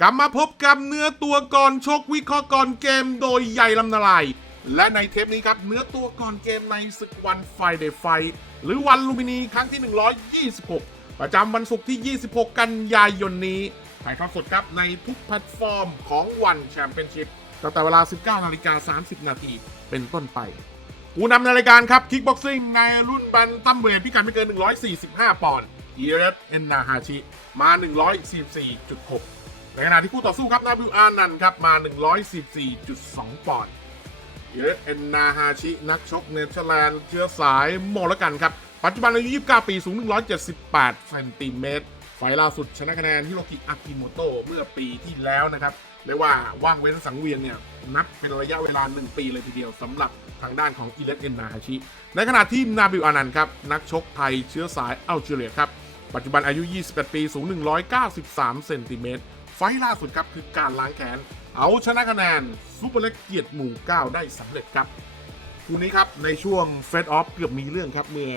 กลับมาพบกับเนื้อตัวก่อนชกวิเคราะห์ก่อนเกมโดยใหญ่ลำนาลาย และในเทปนี้ครับเนื้อตัวก่อนเกมในศึกวันไฟเดย์ไฟหรือวันลูมินีครั้งที่ 126 ประจำวันศุกร์ที่ 26 กันยายนนี้ถ่ายทอดสดครับในทุกแพลตฟอร์มของวันแชมเปี้ยนชิพตั้งแต่เวลา 19นาฬิกา30 นาทีเป็นต้นไปผู้นำในรายการครับคิกบ็อกซิ่งในรุ่นแบนตัมเวทพิกัดไม่เกิน 145 ปอนด์เอเรสเอนนาฮาชิมา 144.6 ในขณะที่คู่ต่อสู้ครับนาบิวอานันครับมา144.2 ปอนด์อีเรสเอนนาฮาชิ นักชกเนเธอร์แลนด์เชื้อสายโมละกันครับ ปัจจุบันอายุ 29 ปี สูง 178เซนติเมตรไฟล์ล่าสุดชนะคะแนนฮิโรกิอากิโมโตะเมื่อปีที่แล้วนะครับเรียกว่าว่างเว้นสังเวียนเนี่ยนับเป็นระยะเวลา 1 ปีเลยทีเดียวสำหรับทางด้านของอิเลสเอนนาฮาชิ ในขณะที่นาบิวอานันครับ นักชกไทยเชื้อสายอัลจีเรียครับ ปัจจุบันอายุ 21 ปี สูง 193 เซนติเมตร ไฟล่าสุดครับคือการล้างแค้น เอาชนะคะแนนซูเปอร์เล็กเกียรติหมู่ 9 ได้สำเร็จครับคู่นี้ครับในช่วงเฟสออฟเกือบมีเรื่องครับเมื่อ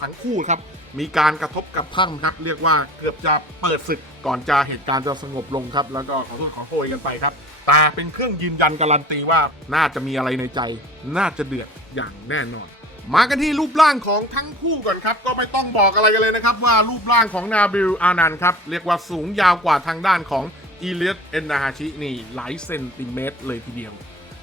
ทั้งคู่ครับมีการกระทบกับทั่งครับ เรียกว่าเกือบจะเปิดศึกก่อนจะเหตุการณ์จะสงบลงครับ แล้วก็ขอโทษขอโพยกันไปครับแต่เป็นเครื่องยืนยันการันตีว่าน่าจะมีอะไรในใจ น่าจะเดือดอย่างแน่นอน มากันที่รูปร่างของทั้งคู่ก่อนครับ ก็ไม่ต้องบอกอะไรกันเลยนะครับ ว่ารูปร่างของนาบิลอานันครับ เรียกว่าสูงยาวกว่าทางด้านของอีเลียสเอนนาฮาชินี่หลายเซนติเมตรเลยทีเดียว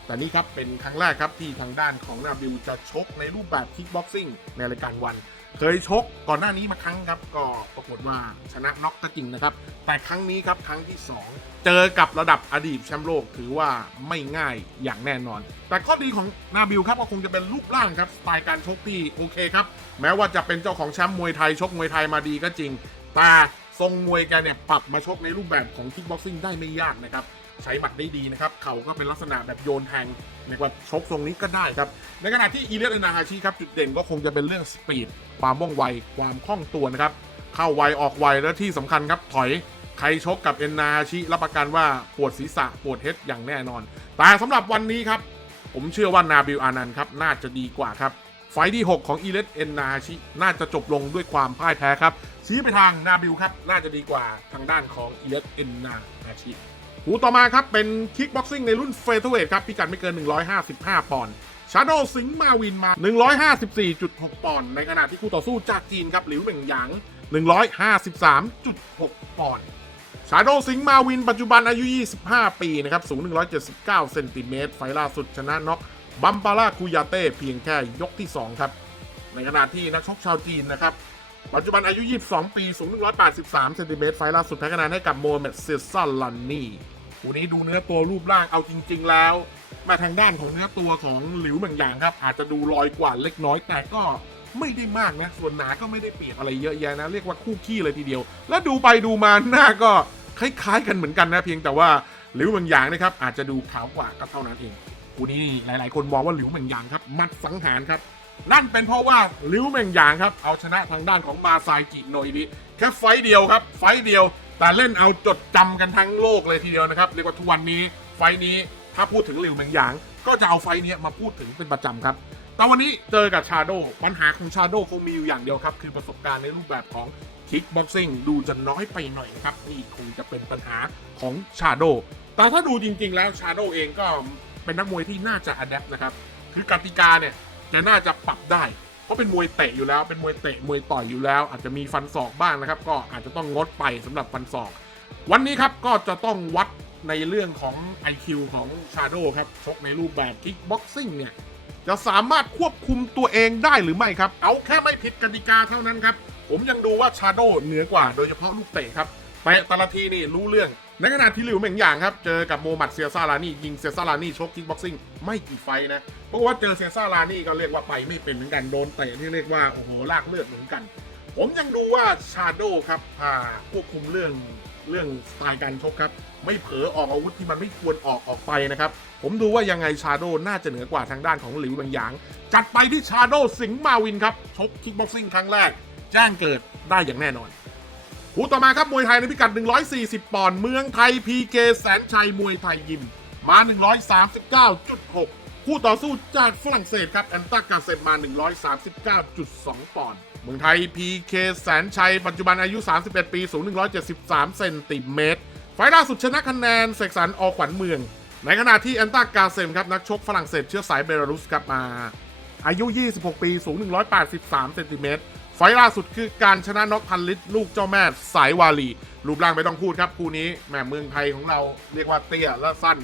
แต่นี่ครับเป็นครั้งแรกครับที่ทางด้านของนาบิลจะชกในรูปแบบคิกบ็อกซิ่งในรายการวัน เคยชกก่อนหน้านี้มาครั้งครับ ก็ปรากฏว่าชนะน็อกก็จริงนะครับ แต่ครั้งนี้ครับครั้งที่ 2 เจอกับระดับอดีตแชมป์โลกถือว่าไม่ง่ายอย่างแน่นอน แต่ข้อดีของนาบิลครับก็คงจะเป็นรูปร่างครับสไตล์การชกที่โอเคครับ แม้ว่าจะเป็นเจ้าของแชมป์มวยไทยชกมวยไทยมาดีก็จริง แต่ทรงมวยแกเนี่ยปรับมาชกในรูปแบบของคิกบ็อกซิ่งได้ไม่ยากนะครับ ใช้หมัดได้ดีนะครับ เข่าก็เป็นลักษณะแบบโยนแทงเรียกว่าชกทรงนี้ก็ได้ครับ ในขณะที่อีเลียสนาฮาชิครับจุดเด่นก็คงจะเป็นเรื่องสปีด ความว่องไว ความคล่องตัวนะครับ เข้าไวออกไวและที่สำคัญครับถอยใครชกกับเอ็นนาฮาชิรับประกันว่าปวดศีรษะปวดเฮดอย่างแน่นอน แต่สำหรับวันนี้ครับผมเชื่อว่านาบิลอานันครับน่าจะดีกว่าครับไฟท์ที่ 6 ของอีเลสเอ็นนาฮาชิน่าจะจบลงด้วยความพ่ายแพ้ครับ ชี้ไปทางนาบิลครับ น่าจะดีกว่าทางด้านของอีเลสเอ็นนาฮาชิ คู่ต่อมาครับ เป็นคิกบ็อกซิ่งในรุ่นเฟเธอร์เวทครับ พิกัดไม่เกิน 155 ปอนด์ชาโดสิงห์มาวินมา 154.6 ปอนด์ในขณะที่คู่ต่อสู้จากจีนครับ หลิวเหม่งหยาง 153.6 ปอนด์ชาโดสิงห์มาวินปัจจุบันอายุ 25 ปีนะครับ สูง 179 เซนติเมตร ไฟล์ล่าสุดชนะน็อกบัมปาร่าคุยาเต้เพียงแค่ยกที่ 2 ครับ ในขณะที่นักชกชาวจีนนะครับ ปัจจุบันอายุ 22 ปี สูง 183 เซนติเมตร ไฟล่าสุดแพ้คะแนนให้กับโมเมดเซซัลลันนี่คู่นี้ดูเนื้อตัวรูปร่างเอาจริง ๆ แล้ว มาทางด้านของเนื้อตัวของหลิวเหมืองหยางครับ อาจจะดูลอยกว่าเล็กน้อย แต่ก็ไม่ได้มากนะ ส่วนหนาก็ไม่ได้เปียบอะไรเยอะแยะนะ เรียกว่าคู่ขี้เลยทีเดียว แล้วดูไปดูมาหน้าก็คล้ายๆ กันเหมือนกันนะ เพียงแต่ว่าหลิวเหมืองหยางนะครับอาจจะดูขาวกว่าก็เท่านั้นเองคู่นี้หลาย ๆ คนมองว่าหลิวเหมืองหยางครับมัดสังหารครับ นั่นเป็นเพราะว่าลิวเมงหยางครับ เอาชนะทางด้านของมาซายกิโนอิบิแค่ไฟเดียวครับ ไฟเดียว แต่เล่นเอาจดจำกันทั้งโลกเลยทีเดียวนะครับเรียกว่าทุกวันนี้ไฟนี้ถ้าพูดถึงลิวเมงหยาง ก็จะเอาไฟนี้มาพูดถึงเป็นประจำครับ แต่วันนี้เจอกับชาโดปัญหาของชาโดคงมีอยู่อย่างเดียวครับ คือประสบการณ์ในรูปแบบของคิกบ็อกซิ่งดูจะน้อยไปหน่อยครับนี่คงจะเป็นปัญหาของชาโดแต่ถ้าดูจริง ๆ แล้วชาโดเองก็เป็นนักมวยที่น่าจะอัดแอปนะครับคือกติกาเนี่ย แกน่าจะปรับได้เพราะเป็นมวยเตะอยู่แล้วเป็นมวยเตะมวยต่อยอยู่แล้ว อาจจะมีฟันศอกบ้างนะครับ ก็อาจจะต้องงดไปสำหรับฟันศอก วันนี้ครับก็จะต้องวัดในเรื่องของ IQ ของชาโดครับชกในรูปแบบคิกบ็อกซิ่งเนี่ยจะสามารถควบคุมตัวเองได้หรือไม่ครับ เอาแค่ไม่ผิดกติกาเท่านั้นครับ ผมยังดูว่าชาโดเหนือกว่า โดยเฉพาะลูกเตะครับเตะแต่ละทีนี่รู้เรื่อง ในขณะที่หลิวเหม่งหยางครับ เจอกับโมมหมัดเซียซาลานี่ยิงเซียซาลานี่ชกคิกบ็อกซิ่งไม่กี่ไฟนะเพราะว่าเจอเซียซาลานี่ก็เรียกว่าไปไม่เป็นเหมือนกันโดนเตะที่เรียกว่าโอ้โหลากเลือดเหมือนกัน ผมยังดูว่าชาโดครับอ่าควบคุมเรื่องเรื่องสไตล์การชกครับ ไม่เผลอออกอาวุธที่มันไม่ควรออกออกไปนะครับ ผมดูว่ายังไงชาโดน่าจะเหนือกว่าทางด้านของหลิวเหม่งหยาง จัดไปที่ชาโดสิงห์มาวินครับชกคิกบ็อกซิ่งครั้งแรกแจ้งเกิดได้อย่างแน่นอน คู่ต่อมาครับมวยไทยในพิกัด 140 ปอนด์เมืองไทย PK แสนชัยมวยไทยยิมมา 139.6 คู่ต่อสู้จากฝรั่งเศสครับแอนตากาเซตมา 139.2 ปอนด์เมืองไทย PK แสนชัย ปัจจุบันอายุ 31 ปีสูง 173 เซนติเมตรไฟล์ล่าสุดชนะคะแนนเสกสรรออขวัญเมือง ในขณะที่แอนตากาเซมครับนักชกฝรั่งเศสเชื้อสายเบลารุสครับมา อายุ 26 ปีสูง 183 เซนติเมตร ไฟล่าสุดคือการชนะน็อกพันลิตรลูกเจ้าแม่สายวาลี รูปร่างไม่ต้องพูดครับ คู่นี้แหม่เมืองไทยของเราเรียกว่าเตี้ยและสั้น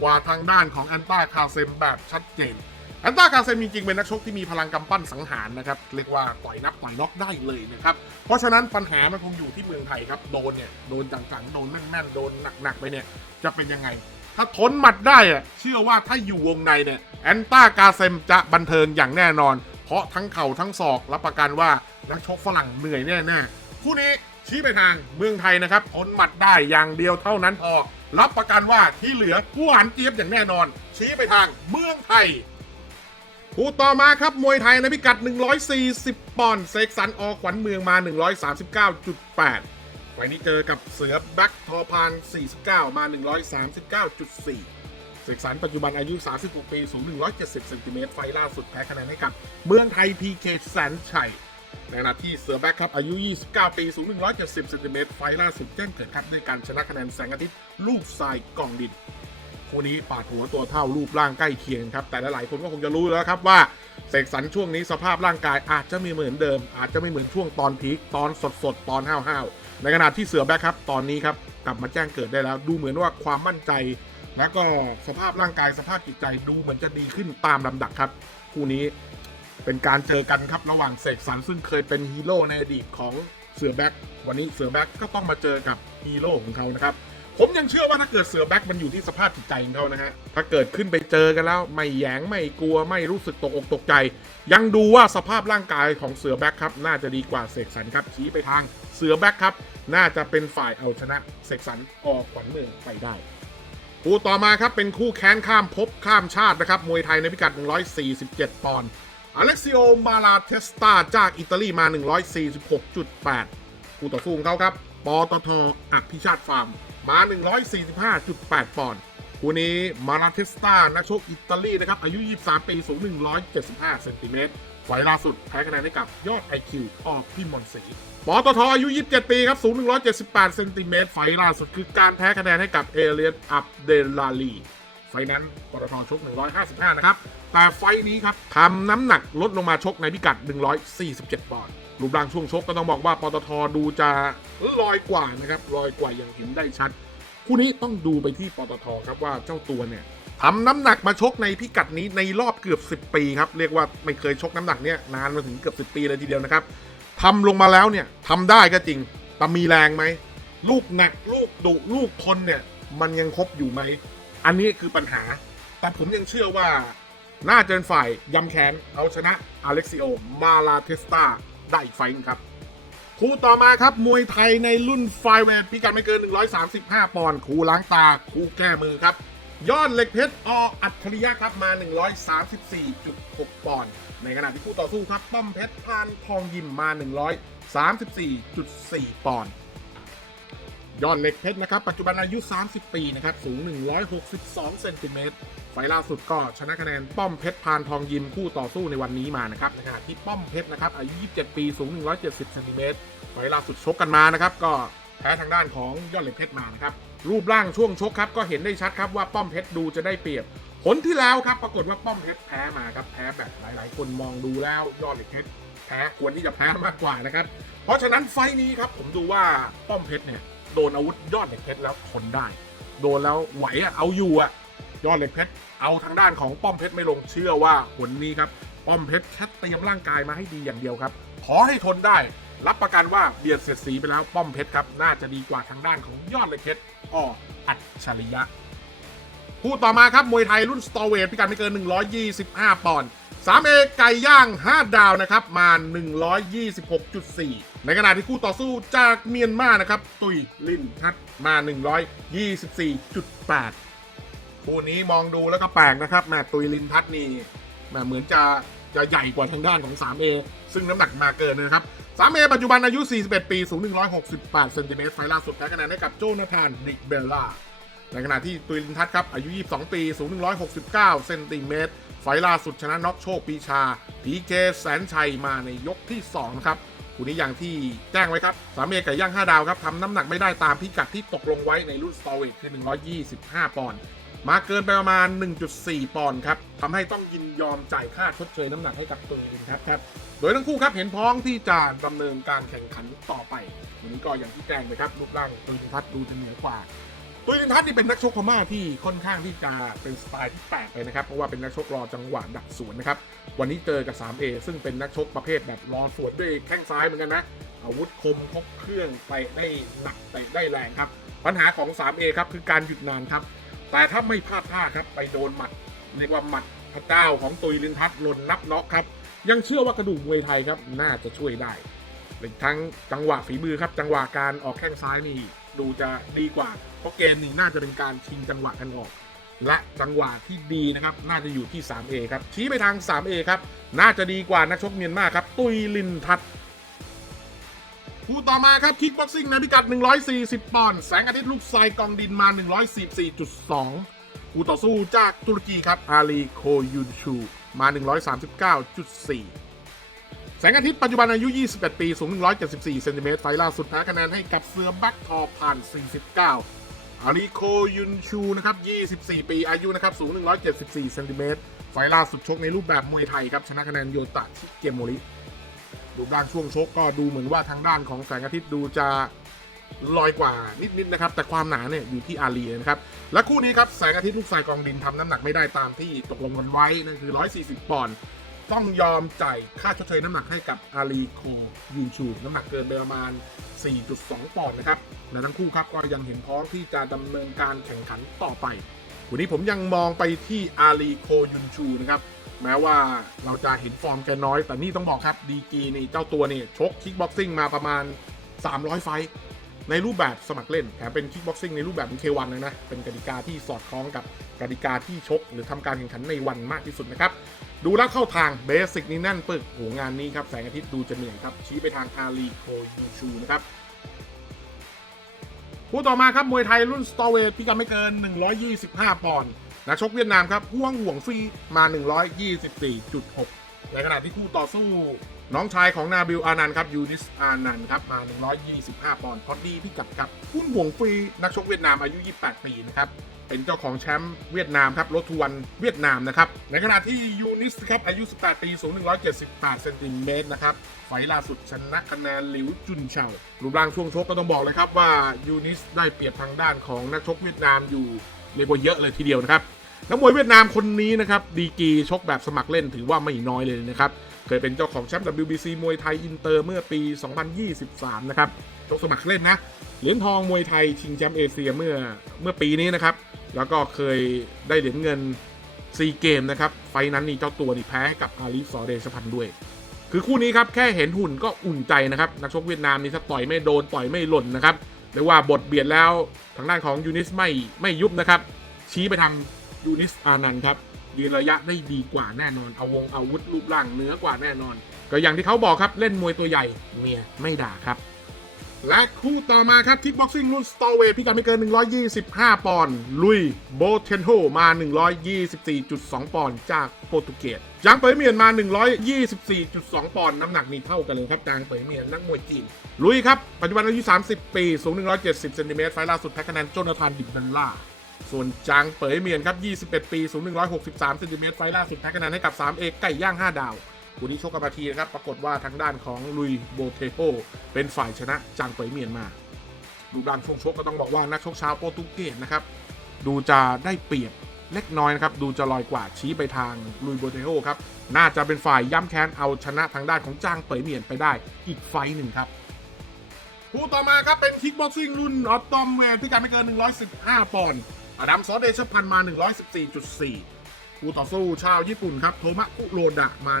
กว่าทางด้านของแอนต้าคาเซมแบบชัดเจนแอนต้าคาเซมจริงๆเป็นนักชกที่มีพลังกำปั้นสังหารนะครับเรียกว่าต่อยนับต่อยน็อกได้เลยนะครับเพราะฉะนั้นปัญหามันคงอยู่ที่เมืองไทยครับโดนเนี่ยโดนจังๆโดนแน่นๆโดนหนักๆไปเนี่ยจะเป็นยังไง ถ้าทนหมัดได้อะเชื่อว่าถ้าอยู่วงในเนี่ยแอนต้ากาเซมจะบันเทิงอย่างแน่นอนาะทั้งเข่าทั้งศอกรับประกันว่านักชกฝรั่งเหนื่อยแน่ๆคู่นี้ชี้ไปทางเมืองไทยนะครับทนหมัดได้อย่างเดียวเท่านั้นพอรับประกันว่าที่เหลือผู้หันเจี๊ยบอย่างแน่นอน ชี้ไปทางเมืองไทยคู่ต่อมาครับมวยไทยในพิกัด 140 ปอนด์เซกสันออขวัญเมืองมา 139.8ไฟนี้เจอกับเสือแบ็คทอพาน49 มา 139.4 เสกสรรปัจจุบันอายุ 36 ปี สูง 170เซนติเมตรไฟล่าสุดแพ้คะแนนให้กับเมืองไทย PK แสนชัยในขณะที่เสือแบ็คครับ อายุ 29 ปี สูง 170เซนติเมตรไฟล์ล่าสุดแจ้งเกิดครับด้วยการชนะคะแนนแสงอาทิตย์ลูกทรายกองดินคู่นี้ปาดหัวตัวเท่ารูปร่างใกล้เคียงครับ แต่หลายๆคนก็คงจะรู้แล้วครับว่าเสกสรรช่วงนี้สภาพร่างกายอาจจะไม่เหมือนเดิม อาจจะไม่เหมือนช่วงตอนพีคตอนสดๆ ตอนห้าวๆในขณะที่เสือแบ็คครับตอนนี้ครับกลับมาแจ้งเกิดได้แล้ว ดูเหมือนว่าความมั่นใจ และก็สภาพร่างกายสภาพจิตใจดูเหมือนจะดีขึ้นตามลำดับครับ คู่นี้เป็นการเจอกันครับระหว่างเสกสรรซึ่งเคยเป็นฮีโร่ในอดีตของเสือแบ็ควันนี้เสือแบ็คก็ต้องมาเจอกับฮีโร่ของเขานะครับผมยังเชื่อว่าถ้าเกิดเสือแบ็คมันอยู่ที่สภาพจิตใจของเขานะฮะถ้าเกิดขึ้นไปเจอกันแล้ว ไม่แยงไม่กลัวไม่รู้สึกตกอกตกใจ ยังดูว่าสภาพร่างกายของเสือแบ็คครับ น่าจะดีกว่าเสกสรรครับชี้ไปทางเสือแบ็คครับ น่าจะเป็นฝ่ายเอาชนะเสกสรรออกขวัญเมืองไปได้ คู่ต่อมาครับ เป็นคู่แค้นข้ามภพข้ามชาตินะครับ มวยไทยในพิกัด 147 ปอนด์อเล็กซิโอ มาลาเทสตาจากอิตาลีมา 146.8 คู่ต่อสู้ของเขาครับปตทอภิชาติฟาร์ม มา 145.8 ปอนด์คู่นี้มาราเทสตานักชกอิตาลีนะครับ อายุ 23 ปี สูง 175 เซนติเมตร ไฟล่าสุดแพ้คะแนนให้กับยอด IQ ออกพี่มอนสีปอตทอายุ 27 ปีครับ สูง 178 เซนติเมตร ไฟล่าสุดคือการแพ้คะแนนให้กับเอเลียตอับเดลาลี ไฟนั้นปตทชก 155 นะครับ แต่ไฟนี้ครับทำน้ำหนักลดลงมาชกในพิกัด 147 ปอนด์รูปร่างช่วงชกก็ต้องบอกว่าปตทดูจะลอยกว่านะครับ ลอยกว่าอย่างเห็นได้ชัด คู่นี้ต้องดูไปที่ปตทครับว่าเจ้าตัวเนี่ย ทำน้ำหนักมาชกในพิกัดนี้ในรอบเกือบ 10 ปีครับ เรียกว่าไม่เคยชกน้ำหนักเนี่ยนานมาถึงเกือบ 10 ปีเลยทีเดียวนะครับทำลงมาแล้วเนี่ยทำได้ก็จริง แต่มีแรงไหม ลูกหนัก ลูกดุลูกทนเนี่ย มันยังครบอยู่ไหม อันนี้คือปัญหา แต่ผมยังเชื่อว่า น่าจะเป็นฝ่ายยำแค้นเอาชนะอเล็กซิโอมาลาเทสตาได้อีกไฟล์หนึ่งครับคู่ต่อมาครับ มวยไทยในรุ่นไฟเวทพิกัดไม่เกิน 135 ปอนด์คู่ล้างตาคู่แก้มือครับ ยอดเหล็กเพชรออัจฉริยะครับมา 134.6 ปอนด์ในขณะที่คู่ต่อสู้ครับป้อมเพชรพานทองยิมมา 134.4 ปอนด์ยอดเหล็กเพชรนะครับ ปัจจุบันอายุ 30 ปีนะครับ สูง 162 เซนติเมตรไฟล์ล่าสุดก็ชนะคะแนนป้อมเพชรพานทองยิมคู่ต่อสู้ในวันนี้มานะครับในขณะที่ป้อมเพชรนะครับอายุ 27 ปีสูง 170 เซนติเมตรไฟล่าสุดชกกันมานะครับ ก็แพ้ทางด้านของยอดเหล็กเพชรมานะครับ รูปร่างช่วงชกครับก็เห็นได้ชัดครับว่าป้อมเพชรดูจะได้เปรียบผลที่แล้วครับปรากฏว่าป้อมเพชรแพ้มาครับแพ้แบบหลาย ๆ คนมองดูแล้วยอดเหล็กเพชรแพ้ควรที่จะแพ้มากกว่านะครับ เพราะฉะนั้นไฟนี้ครับผมดูว่าป้อมเพชรเนี่ยโดนอาวุธยอดเหล็กเพชรแล้วทนได้ โดนแล้วไหวอะเอาอยู่อะยอดเหล็กเพชรเอาทางด้านของป้อมเพชรไม่ลงเชื่อว่าผลนี้ครับป้อมเพชรแค่เตรียมร่างกายมาให้ดีอย่างเดียวครับ ขอให้ทนได้ รับประกันว่าเบียดเสียดสีไปแล้วป้อมเพชรครับน่าจะดีกว่าทางด้านของยอดเหล็กเพชร อออัจฉริยะคู่ต่อมาครับมวยไทยรุ่นสตอเวทพิกัดไม่เกิน 125 ปอนด์3เอไก่ย่าง 5 ดาวนะครับมา 126.4 ในขณะที่คู่ต่อสู้จากเมียนมานะครับ ตุยลินทัดมา 124.8 คู่นี้มองดูแล้วก็แปลกนะครับแม่ตุยลินทัดนี่แม่เหมือนจะ จะใหญ่กว่าทางด้านของ 3A ซึ่งน้ำหนักมาเกินนะครับ 3A ปัจจุบันอายุ 41 ปี สูง 168เซนติเมตรไฟล่าสุดแพ้คะแนนให้กับโจนาธานนิกเบลล่า ในขณะที่ตุยลินทัศน์ครับ อายุ 22 ปี สูง 169เซนติเมตรไฟล์ล่าสุดชนะน็อกโชคปีชาพีเคแสนชัยมาในยกที่2นะครับคู่นี้อย่างที่แจ้งไว้ครับ สามเอไก่ย่าง 5 ดาวครับทำน้ำหนักไม่ได้ตามพิกัดที่ตกลงไว้ในรุ่นสตอเวทคือ 125 ปอนด์ มาเกินไปประมาณ 1.4 ปอนด์ครับทำให้ต้องยินยอมจ่ายค่าชดเชยน้ำหนักให้กับตัวลินทัศน์ครับ โดยทั้งคู่ครับเห็นพ้องที่จะดำเนินการแข่งขันต่อไปวันนี้ก็อย่างที่แจ้งไปครับรูปร่างตัวลินทัศน์ดูจะเหนือกว่าตัวลินทัศน์นี่เป็นนักชกพม่าที่ค่อนข้างที่จะเป็นสไตล์ที่แปลกเลยนะครับเพราะว่าเป็นนักชกรอจังหวะดักสวนนะครับวันนี้เจอกับ 3A ซึ่งเป็นนักชกประเภทแบบรอสวนด้วยแข้งซ้ายเหมือนกันนะอาวุธคมครบเครื่องเตะได้หนักเตะได้แรงครับปัญหาของ 3A ครับคือการหยุดนานครับ แต่ถ้าไม่พลาดท่าครับไปโดนหมัดเรียกว่าหมัดพระเจ้าของตุยลินทัศน์หล่นนับน็อกครับ ยังเชื่อว่ากระดูกมวยไทยครับน่าจะช่วยได้อีกทั้งจังหวะฝีมือครับ จังหวะการออกแข้งซ้ายนี่ดูจะดีกว่า เพราะเกมนี้น่าจะเป็นการชิงจังหวะกันออก และจังหวะที่ดีนะครับ น่าจะอยู่ที่ 3A ครับชี้ไปทาง 3A ครับน่าจะดีกว่านักชกเมียนมาครับ ตุยลินทัศน์ คู่ต่อมาครับคิกบ็อกซิ่งในพิกัด 140 ปอนด์แสงอาทิตย์ลูกทรายกองดินมา 144.2 คู่ต่อสู้จากตุรกีครับอาลีโคยุนชูมา 139.4 แสงอาทิตย์ปัจจุบันอายุ 21 ปี สูง 174 เซนติเมตรไฟล่าสุดแพ้คะแนนให้กับเสือบ็คทอผ่าน 49อาลีโคยุนชูนะครับ 24 ปีอายุนะครับสูง 174 เซนติเมตรไฟล่าสุดชกในรูปแบบมวยไทยครับชนะคะแนนโยตะชิเกมโมริ รูปร่างช่วงชกก็ดูเหมือนว่าทางด้านของแสงอาทิตย์ดูจะลอยกว่านิดๆนะครับ แต่ความหนาเนี่ยอยู่ที่อาลีนะครับ และคู่นี้ครับแสงอาทิตย์ลูกทรายกองดินทำน้ำหนักไม่ได้ตามที่ตกลงกันไว้นั่นคือ 140 ปอนด์ต้องยอมจ่ายค่าชดเชยน้ำหนักให้กับอาลีโคยูนชูน้ำหนักเกินไปประมาณ 4.2 ปอนด์นะครับและทั้งคู่ครับก็ยังเห็นพร้อมที่จะดำเนินการแข่งขันต่อไป วันนี้ผมยังมองไปที่อาลีโคยุนชูนะครับ แม้ว่าเราจะเห็นฟอร์มแกน้อย แต่นี่ต้องบอกครับดีกีนี่เจ้าตัวนี่ชกคิกบ็อกซิ่งมาประมาณ 300 ไฟในรูปแบบสมัครเล่นแถมเป็นคิกบ็อกซิ่งในรูปแบบของเควันนะนะ เป็นกติกาที่สอดคล้องกับกติกาที่ชก หรือทำการแข่งขันในวันมากที่สุดนะครับ ดูแล้วเข้าทางเบสิกนี่แน่นปึกโหงานนี้ครับ แสงอาทิตย์ดูจะเหนื่อยครับ ชี้ไปทางอาลีโคยูชูนะครับคู่ต่อมาครับ มวยไทยรุ่นสตอเวทพิกัดไม่เกิน 125 ปอนด์ นักชกเวียดนามครับห่วงห่วงฟรีมา 124.6 ในขณะที่คู่ต่อสู้ น้องชายของนาบิลอานันครับยูนิสอานันครับมา 125 ปอนด์พอดีพิกัดครับห่วงห่วงฟรีนักชกเวียดนามอายุ 28 ปีนะครับเป็นเจ้าของแชมป์เวียดนามครับรถทวนเวียดนามนะครับในขณะที่ยูนิสครับอายุ 18 ปีสูง 178 เซนติเมตรนะครับไฟล์ล่าสุดชนะคะแนนหลิวจุนเฉารูปร่างช่วงชกก็ต้องบอกเลยครับว่ายูนิสได้เปรียบทางด้านของนักชกเวียดนามอยู่ เรียกว่าเยอะเลยทีเดียวนะครับนักมวยเวียดนามคนนี้นะครับดีกีชกแบบสมัครเล่นถือว่าไม่น้อยเลยนะครับเคยเป็นเจ้าของแชมป์ WBC มวยไทยอินเตอร์เมื่อปี 2023 นะครับชกสมัครเล่นนะเหรียญทองมวยไทยชิงแชมป์เอเชียเมื่อเมื่อปีนี้นะครับแล้วก็เคยได้เหรียญเงินซีเกมนะครับไฟนั้นนี่เจ้าตัวนี่แพ้กับอาลีซอเดชพันธ์ด้วย คือคู่นี้ครับแค่เห็นหุ่นก็อุ่นใจนะครับนักชกเวียดนามนี่ถ้าต่อยไม่โดนต่อยไม่หล่นนะครับ เรียกว่าบทเบียดแล้วทางด้านของยูนิสไม่ไม่ยุบนะครับ ชี้ไปทางยูนิสอานันครับยืนระยะได้ดีกว่าแน่นอน เอาวงอาวุธรูปร่างเหนือกว่าแน่นอน ก็อย่างที่เขาบอกครับเล่นมวยตัวใหญ่เมียไม่ด่าครับ และคู่ต่อมาครับคิกบ็อกซิ่งรุ่นสตอเวทพิกัดไม่เกิน 125 ปอนด์ลุยโบเทนโฮมา 124.2 ปอนด์จากโปรตุเกส จางเปยเมียนมา 124.2 ปอนด์น้ำหนักนี่เท่ากันเลยครับจางเปยเมียนนักมวยจีน ลุยครับ ปัจจุบันอายุ 30 ปี สูง 170 เซนติเมตร ไฟล่าสุดแพ้คะแนนโจนาธานดิบันล่า ส่วนจางเปยเมียนครับ 21 ปี สูง 163 เซนติเมตร ไฟล่าสุดแพ้คะแนนให้กับ 3 เอกไก่ย่าง 5 ดาววันนี้ชกกันมาทีนะครับ ปรากฏว่าทางด้านของลุยโบเทโฮเป็นฝ่ายชนะจางเปยเมียนมาดูดันช่วงชกก็ต้องบอกว่านักชกชาวโปรตุเกสนะครับ ดูจะได้เปรียบ เล็กน้อยนะครับ ดูจะลอยกว่าชี้ไปทางลุยโบเทโฮครับ น่าจะเป็นฝ่ายย่ำแค้นเอาชนะทางด้านของจ้างเปยเหมียนไปได้อีกไฟหนึ่งครับคู่ต่อมาครับเป็นคิกบ็อกซิ่งรุ่นออตตอมแมนพิกัดไม่เกิน 115 ปอนด์อดัมซอเดชพันมา 114.4 คู่ต่อสู้ชาวญี่ปุ่นครับ โทมะคุโรดะมา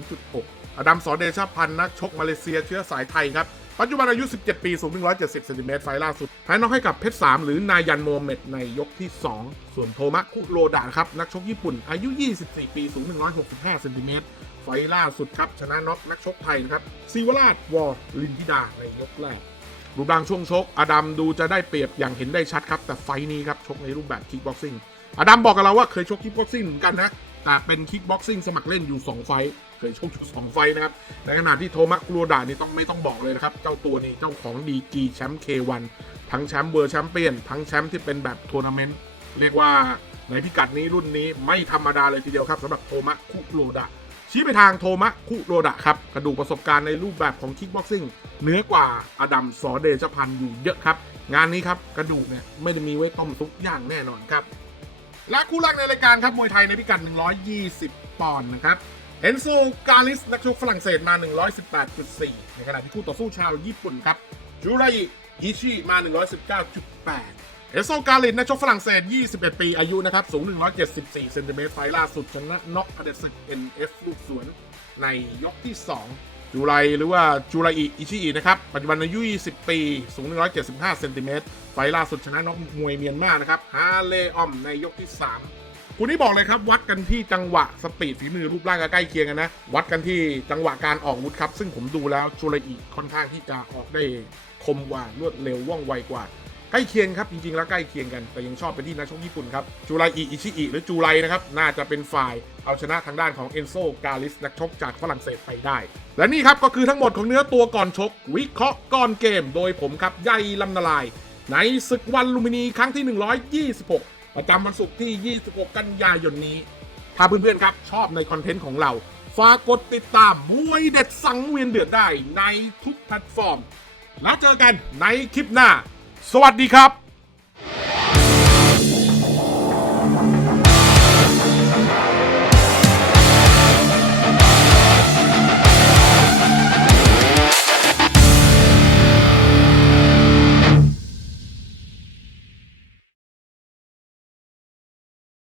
113.6 อดัมสอเดชพันนักชกมาเลเซียเชื้อสายไทยครับ ปัจจุบันอายุ 17 ปี สูง 170เซนติเมตรไฟล่าสุดแพ้น็อกให้กับเพชร 3 หรือนายันโมเมดในยกที่ 2 ส่วนโทมะคุโรดะครับ นักชกญี่ปุ่น อายุ 24 ปี สูง 165เซนติเมตรไฟล่าสุดครับ ชนะน็อกนักชกไทยนะครับซีวราชวอลลินทิดาในยกแรกรูปร่างช่วงชก อดัมดูจะได้เปรียบอย่างเห็นได้ชัดครับ แต่ไฟนี้ครับชกในรูปแบบคิกบ็อกซิ่งอดัมบอกกับเราว่าเคยชกคิกบ็อกซิ่งเหมือนกันนะ แต่เป็นคิกบ็อกซิ่งสมัครเล่นอยู่ 2 ไฟท์เคยชกอยู่สองไฟท์นะครับ ในขณะที่โทมัสกรูดานี่ต้องไม่ต้องบอกเลยนะครับ เจ้าตัวนี้เจ้าของดีกรีแชมป์ K1 ทั้งแชมป์เบอร์แชมเปี้ยน ทั้งแชมป์ที่เป็นแบบทัวร์นาเมนต์เรียกว่าในพิกัดนี้รุ่นนี้ไม่ธรรมดาเลยทีเดียวครับสำหรับโทมัสคุโรดะชี้ไปทางโทมะคุโรดะครับ กระดูกประสบการณ์ในรูปแบบของคิกบ็อกซิ่งเหนือกว่าอดัมสอเดชพันอยู่เยอะครับ งานนี้ครับ กระดูกเนี่ยไม่ได้มีไว้ต้มทุกอย่างแน่นอนครับ และคู่แรกในรายการครับมวยไทยในพิกัด 120 ปอนด์นะครับเอนโซกาลิสนักชกฝรั่งเศสมา 118.4 ในขณะที่คู่ต่อสู้ชาวญี่ปุ่นครับจูไรอิชิมา 119.8 เอสโซกาลินนักชกฝรั่งเศส 21 ปีอายุนะครับ สูง 174 เซนติเมตรไฟล่าสุดชนะน็อกอเดสึก NF ลูกสวนในยกที่ 2 จูไรหรือว่าจูไรอิอิชิอินะครับ ปัจจุบันอายุ 20 ปี สูง 175 เซนติเมตรไฟล่าสุดชนะน็อกมวยเมียนมานะครับ ฮาเลออมในยกที่ 3คุณนี่บอกเลยครับ วัดกันที่จังหวะสปีดฝีมือรูปร่างก็ใกล้เคียงกันนะ วัดกันที่จังหวะการออกวุธครับ ซึ่งผมดูแล้วจูไรอิค่อนข้างที่จะออกได้คมกว่ารวดเร็วว่องไวกว่า ใกล้เคียงครับจริงๆแล้วใกล้เคียงกันแต่ยังชอบไปที่นักชกญี่ปุ่นครับจูไรอิอิชิอิหรือจูไรนะครับน่าจะเป็นฝ่ายเอาชนะทางด้านของเอนโซกาลิสนักชกจากฝรั่งเศสไปได้ และนี่ครับก็คือทั้งหมดของเนื้อตัวก่อนชก วิเคราะห์ก่อนเกม โดยผมครับใยลำนาลาย ในศึกวันลูมินีครั้งที่ 126 ประจำวันศุกร์ที่ 26 กันยายนนี้ ถ้าเพื่อนๆครับชอบในคอนเทนต์ของเรา ฝากกดติดตามมวยเด็ดสังเวียนเดือดได้ในทุกแพลตฟอร์ม แล้วเจอกันในคลิปหน้า สวัสดีครับ